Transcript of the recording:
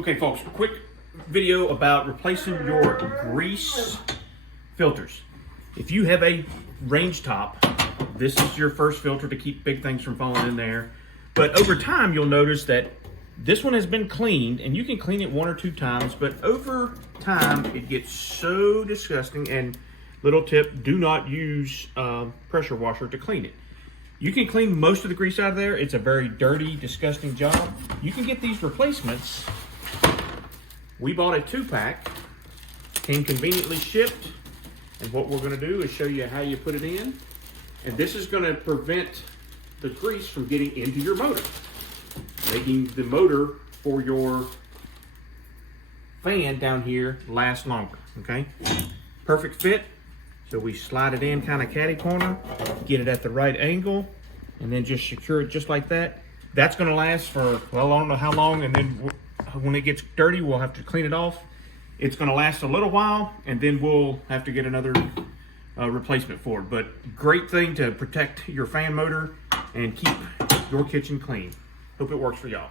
Okay folks, quick video about replacing your grease filters. If you have a range top, this is your first filter to keep big things from falling in there. But over time, you'll notice that this one has been cleaned, and you can clean it 1 or 2 times, but over time, it gets so disgusting. And little tip, do not use pressure washer to clean it. You can clean most of the grease out of there. It's a very dirty, disgusting job. You can get these replacements. We bought a 2-pack, came conveniently shipped, and what we're gonna do is show you how you put it in. And this is gonna prevent the grease from getting into your motor, making the motor for your fan down here last longer, okay? Perfect fit. So we slide it in kind of catty corner, get it at the right angle, and then just secure it just like that. That's gonna last for, well, I don't know how long, and then when it gets dirty, we'll have to clean it off. It's gonna last a little while, and then we'll have to get another replacement for it. But great thing to protect your fan motor and keep your kitchen clean. Hope it works for y'all.